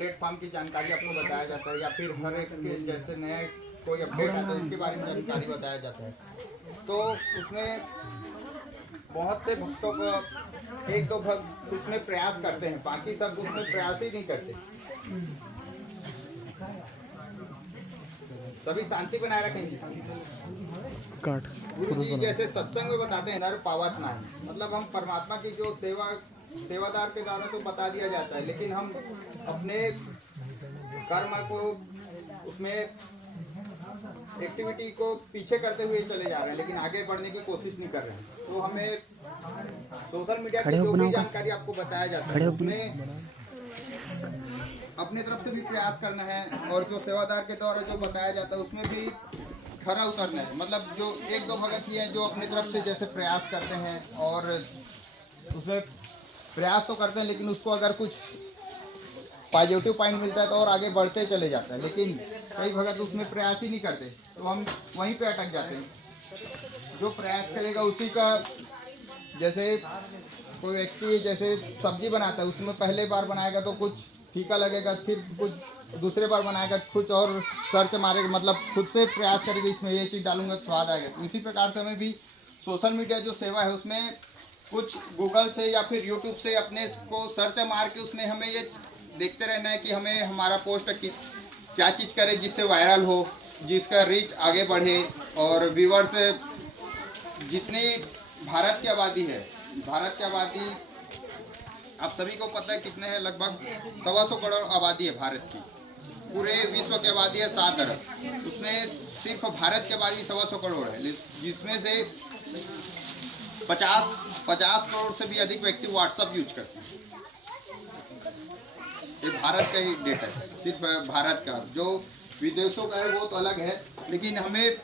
Platform की जानकारी आपको बताया जाता है, या फिर हर एक के जैसे नए कोई अपडेट आता है उसके बारे में जानकारी बताया जाता है। तो उसमें बहुत से भक्तों को एक दो भक्त उसमें प्रयास करते हैं, बाकी सब उसमें प्रयास ही नहीं करते। सभी शांति बनाए रखेंगे। गुरु जी जैसे सत्संग में बताते हैं नर पावत ना है, मतलब हम परमात्मा की जो सेवादार के द्वारा तो बता दिया जाता है, लेकिन हम अपने कर्म को उसमें एक्टिविटी को पीछे करते हुए चले जा रहे हैं, लेकिन आगे बढ़ने की कोशिश नहीं कर रहे हैं। तो हमें सोशल मीडिया की जो भी जानकारी आपको बताया जाता है उसमें अपनी तरफ से भी प्रयास करना है, और जो सेवादार के द्वारा जो बताया जाता है उसमें भी खरा उतरना है। मतलब जो एक दो भगत ही हैं जो अपनी तरफ से जैसे प्रयास करते हैं और उसमें प्रयास तो करते हैं, लेकिन उसको अगर कुछ पॉजिटिव पॉइंट मिलता है तो और आगे बढ़ते चले जाता है, लेकिन कई भगत उसमें प्रयास ही नहीं करते, तो हम वहीं पे अटक जाते हैं। जो प्रयास करेगा उसी का, जैसे कोई व्यक्ति जैसे सब्जी बनाता है, उसमें पहले बार बनाएगा तो कुछ फीका लगेगा, फिर कुछ दूसरे बार बनाएगा कुछ और सर्च मारेगा, मतलब खुद से प्रयास करेगा इसमें ये चीज़ डालूंगा तो स्वाद आएगा। तो इसी प्रकार से हमें भी सोशल मीडिया जो सेवा है उसमें कुछ गूगल से या फिर यूट्यूब से अपने को सर्च मार के उसमें हमें ये देखते रहना है कि हमें हमारा पोस्ट क्या चीज़ करे जिससे वायरल हो, जिसका रीच आगे बढ़े, और व्यूअर्स जितनी भारत की आबादी है, भारत की आबादी आप सभी को पता है कितने हैं, लगभग 125 करोड़ आबादी है भारत की। पूरे विश्व की आबादी है 7 अरब, उसमें सिर्फ भारत की आबादी 125 करोड़ है, जिसमें से 50 करोड़ से भी अधिक व्यक्ति व्हाट्सएप यूज करते हैं। ये भारत का ही डेटा है, सिर्फ भारत का। जो विदेशों का है वो तो अलग है, लेकिन हमें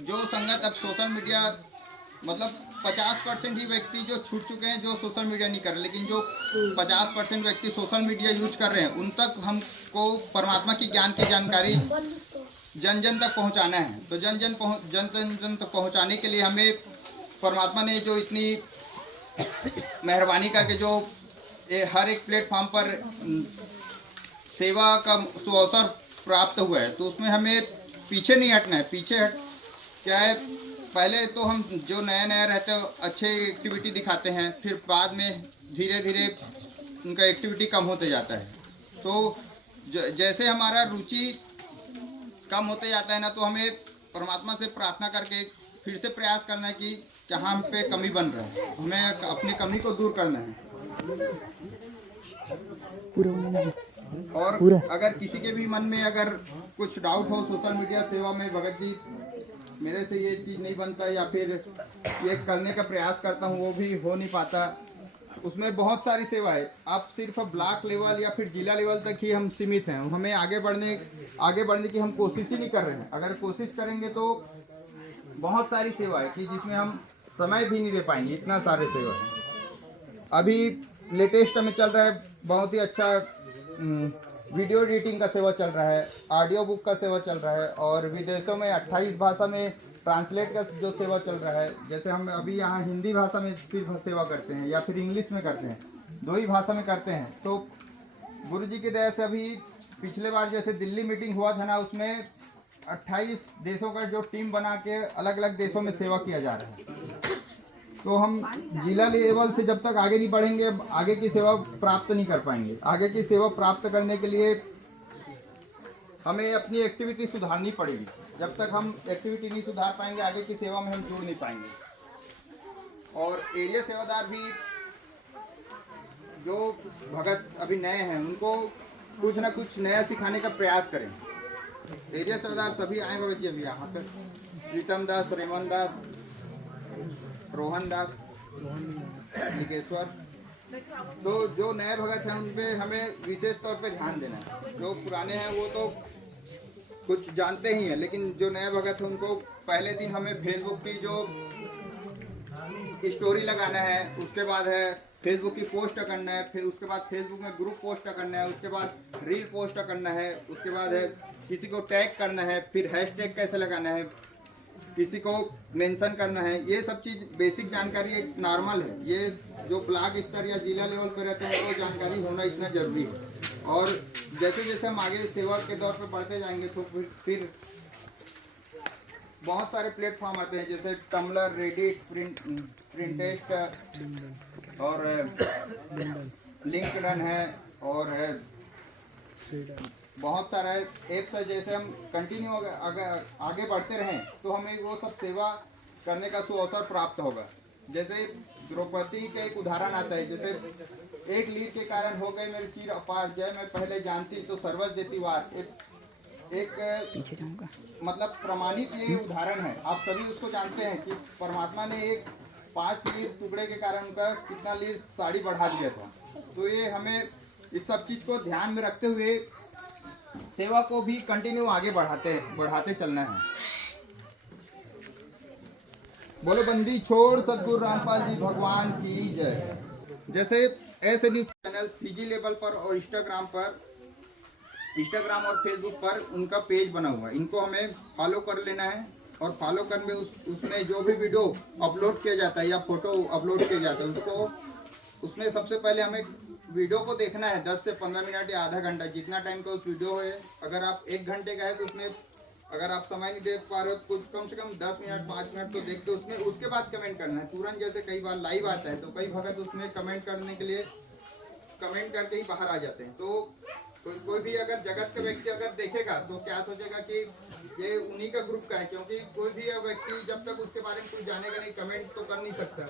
जो संगत अब सोशल मीडिया, मतलब 50% ही व्यक्ति जो छूट चुके हैं जो सोशल मीडिया नहीं कर रहे, लेकिन जो 50% व्यक्ति सोशल मीडिया यूज कर रहे हैं उन तक हमको परमात्मा की ज्ञान की जानकारी जन जन तक पहुंचाना है। तो जन जन तक पहुंचाने के लिए हमें परमात्मा ने जो इतनी मेहरबानी करके जो हर एक प्लेटफॉर्म पर सेवा का अवसर प्राप्त हुआ है, तो उसमें हमें पीछे नहीं हटना है। पीछे हट क्या है, पहले तो हम जो नया नया रहते हैं अच्छे एक्टिविटी दिखाते हैं, फिर बाद में धीरे धीरे उनका एक्टिविटी कम होते जाता है। तो जैसे हमारा रुचि कम होते जाता है ना, तो हमें परमात्मा से प्रार्थना करके फिर से प्रयास करना है कि कहाँ हम पे कमी बन रहा है, हमें अपनी कमी को दूर करना है। और अगर किसी के भी मन में अगर कुछ डाउट हो सोशल मीडिया सेवा में, भगत जी मेरे से ये चीज़ नहीं बनता, या फिर ये करने का प्रयास करता हूँ वो भी हो नहीं पाता, उसमें बहुत सारी सेवा है। आप सिर्फ ब्लॉक लेवल या फिर जिला लेवल तक ही हम सीमित हैं, हमें आगे बढ़ने की हम कोशिश ही नहीं कर रहे हैं। अगर कोशिश करेंगे तो बहुत सारी सेवा है कि जिसमें हम समय भी नहीं दे पाएंगे, इतना सारे सेवा है। अभी लेटेस्ट में चल रहा है बहुत ही अच्छा वीडियो एडिटिंग का सेवा चल रहा है, ऑडियो बुक का सेवा चल रहा है, और विदेशों में 28 भाषा में ट्रांसलेट का जो सेवा चल रहा है। जैसे हम अभी यहाँ हिंदी भाषा में सिर्फ सेवा करते हैं या फिर इंग्लिश में करते हैं, 2 ही भाषा में करते हैं। तो गुरु जी की दया से अभी पिछले बार जैसे दिल्ली मीटिंग हुआ था ना, उसमें 28 देशों का जो टीम बना के अलग अलग देशों में सेवा किया जा रहा है। तो हम जिला लेवल से जब तक आगे नहीं बढ़ेंगे आगे की सेवा प्राप्त नहीं कर पाएंगे। आगे की सेवा प्राप्त करने के लिए हमें अपनी एक्टिविटी सुधारनी पड़ेगी। जब तक हम एक्टिविटी नहीं सुधार पाएंगे आगे की सेवा में हम जुड़ नहीं पाएंगे। और एरिया सेवादार भी जो भगत अभी नए हैं उनको कुछ ना कुछ नया सिखाने का प्रयास करें। एरिया सेवादार सभी आए भगत जी अभी यहाँ पर, प्रीतम दास, रेमन दास, रोहन दास, निकेश्वर। तो जो नए भगत हैं उन पे हमें विशेष तौर पे ध्यान देना है। जो पुराने हैं वो तो कुछ जानते ही हैं, लेकिन जो नए भगत हैं उनको पहले दिन हमें फेसबुक की जो स्टोरी लगाना है, उसके बाद है फेसबुक की पोस्ट करना है, फिर उसके बाद फेसबुक में ग्रुप पोस्ट करना है, उसके बाद रील पोस्ट करना है, उसके बाद है किसी को टैग करना है, फिर हैशटैग कैसे लगाना है, किसी को मेंशन करना है। ये सब चीज़ बेसिक जानकारी एक नॉर्मल है। ये जो ब्लॉक स्तर या जिला लेवल पर रहते हैं वो जानकारी होना इतना ज़रूरी है। और जैसे जैसे हम आगे सेवा के दौर पर बढ़ते जाएंगे तो फिर बहुत सारे प्लेटफॉर्म आते हैं, जैसे टम्बलर, रेडिट, प्रिंटेस्ट और लिंक्डइन है और है बहुत सारा ऐप्स है। जैसे हम कंटिन्यू आगे बढ़ते रहें तो हमें वो सब सेवा करने का सुअवसर प्राप्त होगा। जैसे द्रौपदी का एक उदाहरण आता है, जैसे एक लीर के कारण हो गए मेरे चीर अपार, जय मैं पहले जानती तो सर्वज देती वार। एक मतलब प्रमाणित ये उदाहरण है, आप सभी उसको जानते हैं कि परमात्मा ने एक 5 लीर टुकड़े के कारण उनका कितना लीर साड़ी बढ़ा दिया था। तो ये हमें इस सब चीज़ को ध्यान में रखते हुए सेवा को भी कंटिन्यू आगे बढ़ाते चलना है। बोलो बंदी छोड़ सतगुरु रामपाल जी भगवान की जय। जैसे ऐसे न्यूज चैनल फीजी लेवल पर और इंस्टाग्राम और फेसबुक पर उनका पेज बना हुआ है, इनको हमें फॉलो कर लेना है। और फॉलो करने उसमें जो भी वीडियो अपलोड किया जाता है या फोटो अपलोड किया जाता है उसमें सबसे पहले हमें वीडियो को देखना है 10 से 15 मिनट या आधा घंटा, जितना टाइम का उस वीडियो है। अगर आप 1 घंटे का है तो उसमें अगर आप समय नहीं दे पा रहे हो तो कम से कम 10 मिनट 5 मिनट तो देखते उसमें, उसके बाद कमेंट करना है तुरंत। जैसे कई बार लाइव आता है तो कई भगत उसमें कमेंट करने के लिए कमेंट करके ही बाहर आ जाते हैं। तो कोई भी अगर जगत का व्यक्ति अगर देखेगा तो क्या सोचेगा कि ये उन्हीं का ग्रुप का है, क्योंकि कोई भी व्यक्ति जब तक उसके बारे में कुछ जानेगा नहीं कमेंट तो कर नहीं सकता।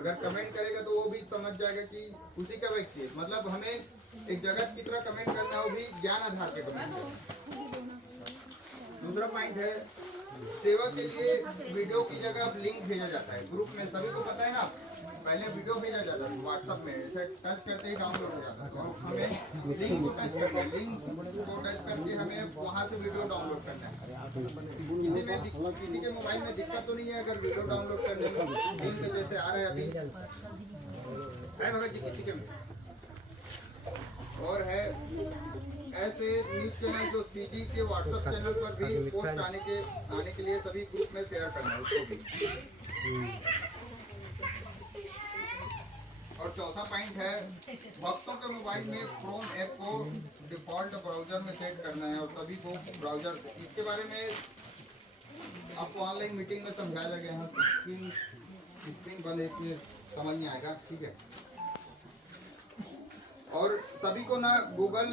अगर कमेंट करेगा तो वो भी समझ जाएगा कि उसी का व्यक्ति है। मतलब हमें एक जगत की तरह कमेंट करना है, वो भी ज्ञान आधार के कमेंट। दूसरा पॉइंट है सेवा के लिए वीडियो की जगह लिंक भेजा जाता है ग्रुप में, सभी को पता है ना। पहले वीडियो भेजा जाता था व्हाट्सएप में, इसे टच करते ही डाउनलोड हो जाता था। और हमें लिंक को टच करके हमें वहाँ से वीडियो डाउनलोड करना है। किसी के मोबाइल में दिक्कत तो नहीं है अगर वीडियो डाउनलोड करने में लिंक जैसे आ रहा है अभी है भगत जी किसी के। और है ऐसे न्यूज चैनल जो सीजी के व्हाट्सएप चैनल पर भी पोस्ट आने के लिए सभी ग्रुप में शेयर करना है उसको भी। और चौथा पॉइंट है भक्तों के मोबाइल में क्रोम ऐप को डिफॉल्ट ब्राउजर में सेट करना है और सभी को ब्राउजर, इसके बारे में आपको ऑनलाइन मीटिंग में समझाया गया है। स्क्रीन बंद है इसमें समझ नहीं आएगा, ठीक है। और सभी को ना गूगल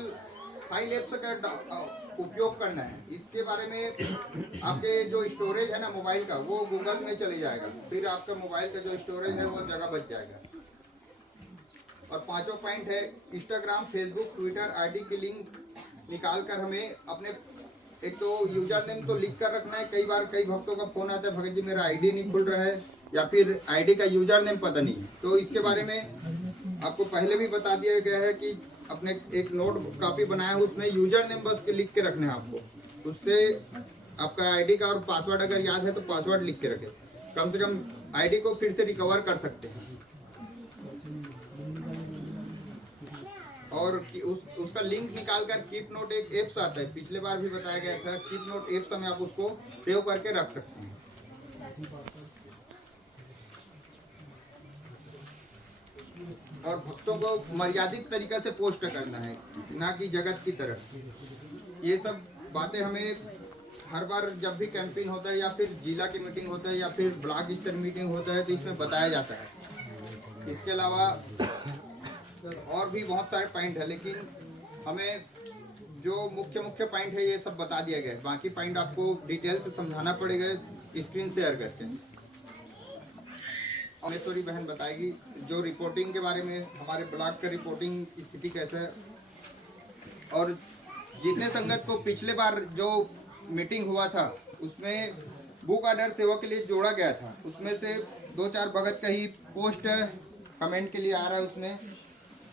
फाइल ऐप का उपयोग करना है। इसके बारे में आपके जो स्टोरेज है ना मोबाइल का वो गूगल में चले जाएगा, फिर आपका मोबाइल का जो स्टोरेज है वो जगह बच जाएगा। और पांचवा पॉइंट है इंस्टाग्राम, फेसबुक, ट्विटर आईडी की लिंक निकाल कर हमें अपने एक तो यूजर नेम तो लिख कर रखना है। कई बार कई भक्तों का फोन आता है भगत जी मेरा आईडी नहीं खुल रहा है या फिर आईडी का यूजर नेम पता नहीं, तो इसके बारे में आपको पहले भी बता दिया गया है कि अपने एक नोट कॉपी बनाया है उसमें यूजर नेम बस लिख के रखना है आपको। उससे आपका आईडी का और पासवर्ड अगर याद है तो पासवर्ड लिख के रखें, कम से कम आईडी को फिर से रिकवर कर सकते हैं। और उसका लिंक निकालकर कीप नोट एक ऐप्स आता है, पिछले बार भी बताया गया था। कीप नोट ऐप्स में आप उसको सेव करके रख सकते हैं। और भक्तों को मर्यादित तरीका से पोस्ट करना है, ना कि जगत की तरह। ये सब बातें हमें हर बार जब भी कैंपेन होता है या फिर जिला की मीटिंग होता है या फिर ब्लॉक स्तर मीटिंग होता है तो इसमें बताया जाता है। इसके अलावा और भी बहुत सारे पॉइंट है, लेकिन हमें जो मुख्य पॉइंट है ये सब बता दिया गया है। बाकी पॉइंट आपको डिटेल से समझाना पड़ेगा स्क्रीन शेयर करके। महेश्वरी बहन बताएगी जो रिपोर्टिंग के बारे में, हमारे ब्लॉक का रिपोर्टिंग स्थिति कैसे है। और जितने संगत को पिछले बार जो मीटिंग हुआ था उसमें बुक ऑर्डर सेवा के लिए जोड़ा गया था, उसमें से 2-4 भगत का ही पोस्ट कमेंट के लिए आ रहा है उसमें,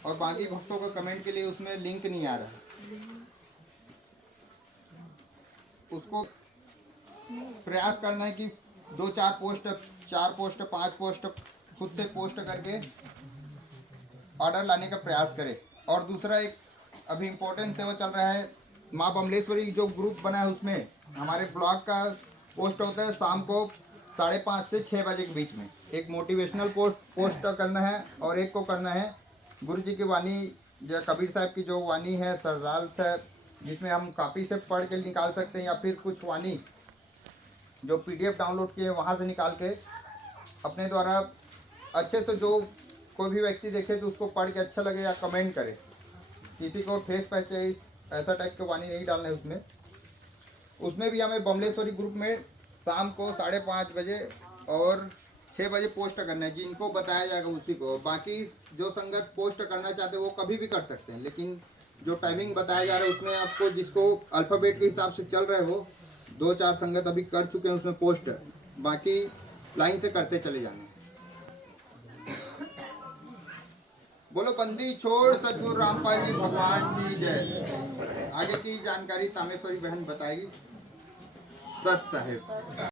और बाकी भक्तों का कमेंट के लिए उसमें लिंक नहीं आ रहा। उसको प्रयास करना है कि 2-4 पोस्ट, 4 पोस्ट, 5 पोस्ट खुद से पोस्ट करके ऑर्डर लाने का प्रयास करें। और दूसरा एक अभी इम्पोर्टेंट सेवा चल रहा है, माँ बमलेश्वरी जो ग्रुप बना है उसमें हमारे ब्लॉग का पोस्ट होता है शाम को 5:30 से 6 बजे के बीच में। एक मोटिवेशनल पोस्ट करना है और एक को करना है गुरु जी की वाणी यह कबीर साहब की जो वाणी है सरदाल्त है, जिसमें हम कॉपी से पढ़ के निकाल सकते हैं या फिर कुछ वाणी जो PDF डाउनलोड किए वहाँ से निकाल के अपने द्वारा अच्छे से, जो कोई भी व्यक्ति देखे तो उसको पढ़ के अच्छा लगे या कमेंट करे। किसी को ठेस पहुंचे ऐसा टाइप के वाणी नहीं डालना है उसमें। उसमें भी हमें बमलेश्वरी ग्रुप में शाम को 5:30 बजे और 6 बजे पोस्ट करना है, जिनको बताया जाएगा उसी को। बाकी जो संगत पोस्ट करना चाहते हैं वो कभी भी कर सकते हैं, लेकिन जो टाइमिंग बताया जा रहा है उसमें आपको, जिसको अल्फ़ाबेट के हिसाब से चल रहे हो, 2-4 संगत अभी कर चुके हैं उसमें पोस्ट, बाकी लाइन से करते चले जाना। बोलो बंदी छोड़ सतगुरु रामपाल जी भगवान की जय। आगे की जानकारी तामेश्वरी बहन बताएगी। सत साहेब।